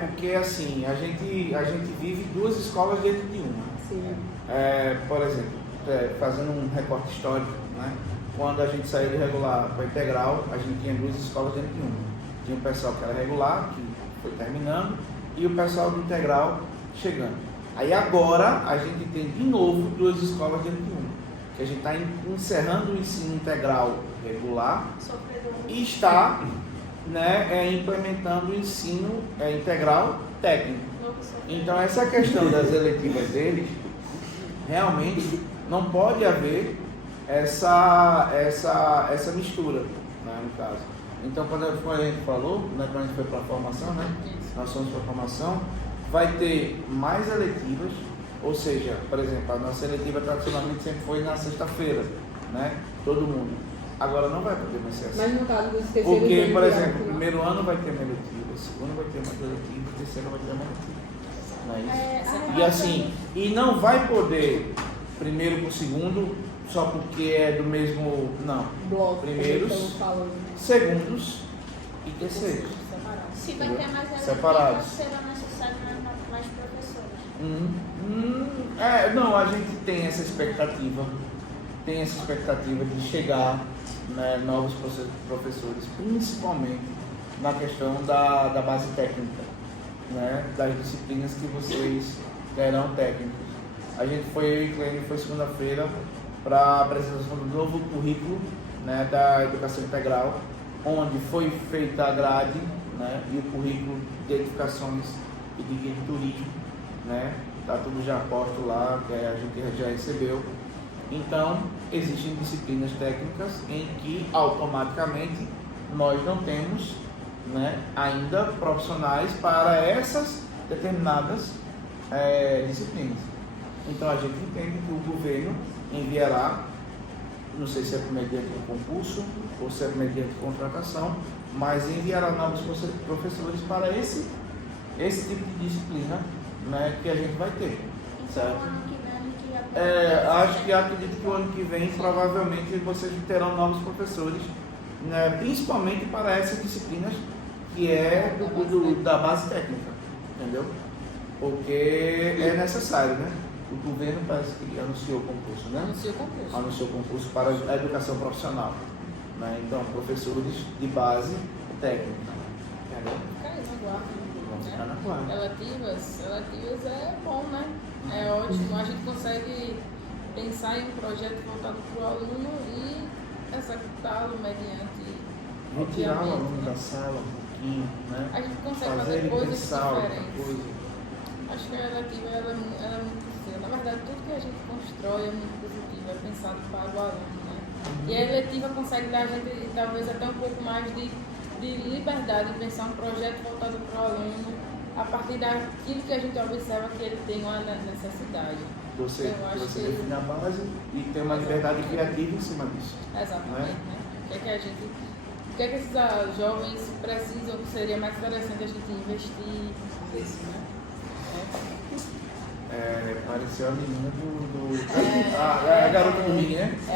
Porque assim, a gente vive duas escolas dentro de uma. Sim. Por exemplo, fazendo um recorte histórico, né? Quando a gente saiu do regular para integral, a gente tinha duas escolas dentro de uma. Tinha o pessoal que era regular, que foi terminando, e o pessoal do integral chegando. Aí agora a gente tem de novo duas escolas dentro de uma. Que a gente está encerrando o ensino integral regular e está, né, implementando o ensino integral técnico. Então essa questão das eletivas deles, realmente não pode haver essa mistura, né, no caso. Então quando a gente falou, né, quando a gente foi para a formação, né, nós fomos para a formação, vai ter mais eletivas, ou seja, por exemplo, a nossa eletiva tradicionalmente sempre foi na sexta-feira, né? Todo mundo. Agora não vai poder mais ser assim. Mas no caso dos terceiros Porque, anos por de exemplo, ano, o primeiro ano vai ter uma eletiva, o segundo vai ter mais eletiva, o terceiro vai ter uma eletiva. Não é isso? E assim, e não vai poder primeiro com o segundo só porque é do mesmo. Não. bloco, Primeiros, como estamos falando. segundos e terceiros. Se vai ter mais eletivas, Separados. será necessário mais professores. Não, a gente tem essa expectativa de chegar, né, novos professores, principalmente na questão da base técnica, né, das disciplinas que vocês terão técnicos. A gente eu e Clênio foi segunda-feira para a apresentação do novo currículo, né, da educação integral, onde foi feita a grade, né, e o currículo de edificações e de guia de turismo, né, está tudo já posto lá, que a gente já recebeu. Então, existem disciplinas técnicas em que automaticamente nós não temos, né, ainda profissionais para essas determinadas disciplinas. Então, a gente entende que o governo enviará, não sei se é mediante concurso ou se é mediante contratação, mas enviará novos professores para esse tipo de disciplina, né, que a gente vai ter, certo? Acredito que o ano que vem provavelmente vocês terão novos professores, né, principalmente para essas disciplinas que é da base técnica, entendeu? Porque é necessário, né? O governo parece que anunciou o concurso, né? Anunciou o concurso para a educação profissional, né? Então, professores de base técnica, entendeu? Vamos ficar na guarda. Relativas é bom, né? É ótimo. A gente consegue pensar em um projeto voltado para o aluno e executá-lo mediante. Retirar o obviamente, aluno né? da sala um pouquinho, né? A gente consegue Fazer fazer ele coisas pensar outra diferentes. coisa. Acho que a relativa ela é muito positiva. Na verdade, tudo que a gente constrói é muito positivo, é pensado para o aluno, né? E a eletiva consegue dar a gente talvez até um pouco mais de liberdade de pensar um projeto voltado para o aluno a partir daquilo que a gente observa que ele tem uma necessidade. Você que define a base e tem uma liberdade criativa em cima disso. Exatamente, né? O que é que esses jovens precisam, que seria mais interessante a gente investir nisso, né? Pareceu a menina a garota do ringue, né? É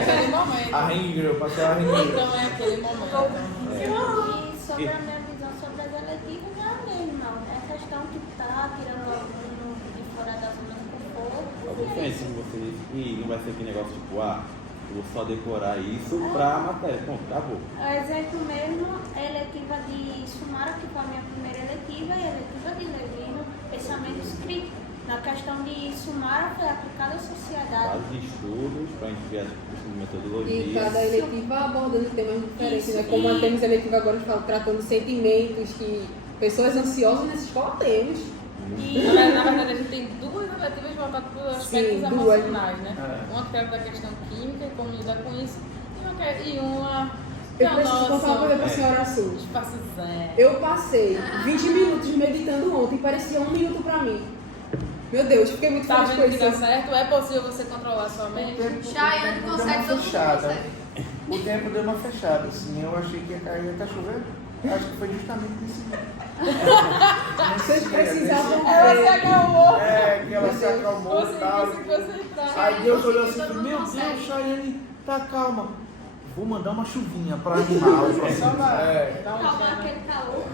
aquele momento. A ringue, passou a ringue. Então é aquele momento. E sobre a minha visão sobre as eletivas é a mesma. É questão que tá tirando o aluno de fora da zona de conforto. A diferença de vocês que não vai ser aquele negócio tipo, eu vou só decorar isso pra matéria. Pronto, acabou. Exemplo mesmo, a eletiva de Sumara, que foi a minha primeira eletiva, e a eletiva de Levino, pensamento escrito. Na questão de Sumara foi aplicada à sociedade. Base de estudos pra gente ver as E metodologias. cada eletiva abordando temas diferentes, né? Isso, Como e- temos eletiva agora tratando sentimentos que pessoas ansiosas nessa escola temos. E Na verdade, a gente tem duas eletivas voltadas para os aspectos Sim, duas. emocionais, né? É. Uma que trata da questão química e como lidar com isso, e uma que Eu preciso contar uma coisa para a senhora Sul. espaço zen. Eu passei 20 minutos meditando ontem, parecia 1 minuto para mim. Meu Deus, fiquei muito Tá feliz com vendo que dá isso. certo? É possível você controlar sua mente? Chayane consegue, todo mundo consegue. O tempo deu uma fechada, assim, eu achei que ia cair, tá chovendo. Acho que foi justamente nesse Vocês precisavam Ela se ver. acalmou. que ela se acalmou Você e tal. conseguiu concentrar. Aí Deus olhou assim, Todo mundo meu consegue. Deus, Chayane, tá calma. Vou mandar uma chuvinha pra animar o processo. Só pra É. dar um calmar chá, né? aquele calor.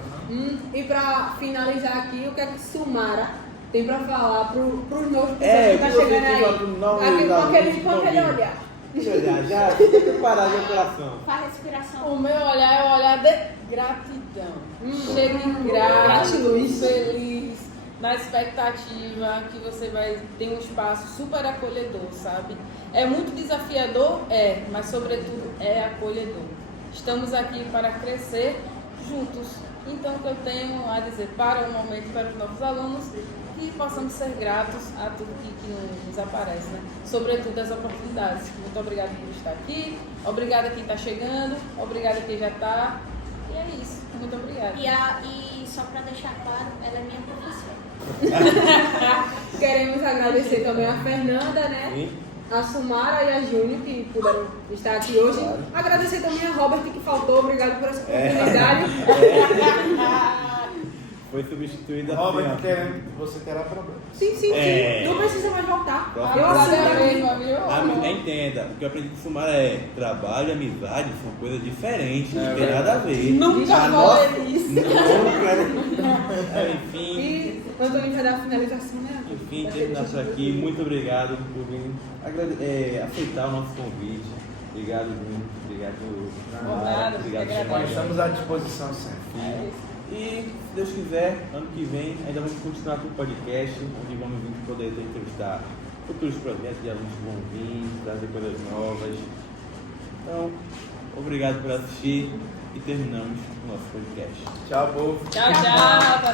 E para finalizar aqui, o que é que Sumara tem para falar pros novos pessoas É, que tá o que você chegando fala aí? pros novos Aqui, com alunos aquele, que com estão aquele vindo. olhar. Deixa eu olhar, já fica preparado meu coração. Faz respiração. O meu olhar é o olhar de gratidão. Cheio de gratiluz, feliz, na expectativa que você vai ter um espaço super acolhedor, sabe? É muito desafiador? É, mas sobretudo é acolhedor. Estamos aqui para crescer juntos. Então, o que eu tenho a dizer para o momento, para os novos alunos, que possamos ser gratos a tudo que nos aparece, né? Sobretudo as oportunidades. Muito obrigada por estar aqui, obrigada a quem está chegando, obrigada a quem já está. E é isso. Muito obrigada. E só para deixar claro, ela é minha professora. Queremos agradecer também a Fernanda, né? Sim. A Sumara e a Júnior que puderam estar aqui hoje. Agradecer também a Robert que faltou, obrigado por essa oportunidade. Foi substituída Robert, assim, ó. querendo, você terá problema. Sim, sim, É. sim. Não precisa mais voltar. Próximo. Eu Obrigada assino aqui. mesmo, viu? Entenda, o que eu aprendi com Sumara é trabalho e amizade são coisas diferentes, não tem nada a ver. Nunca A falei nossa- isso. Enfim, E o Antônio vai dar a finalização, né? enfim, terminamos aqui. Muito obrigado por vir aceitar o nosso convite. Obrigado, Bruno. Obrigado, nada, obrigado, fica Nós Xavier. estamos à disposição sempre. É isso. E, se Deus quiser, ano que vem ainda vamos continuar com o podcast, onde vamos vir poder entrevistar futuros projetos de alunos que vão vir, trazer coisas novas. Então, obrigado por assistir e terminamos o nosso podcast. Tchau, povo. Tchau, tchau.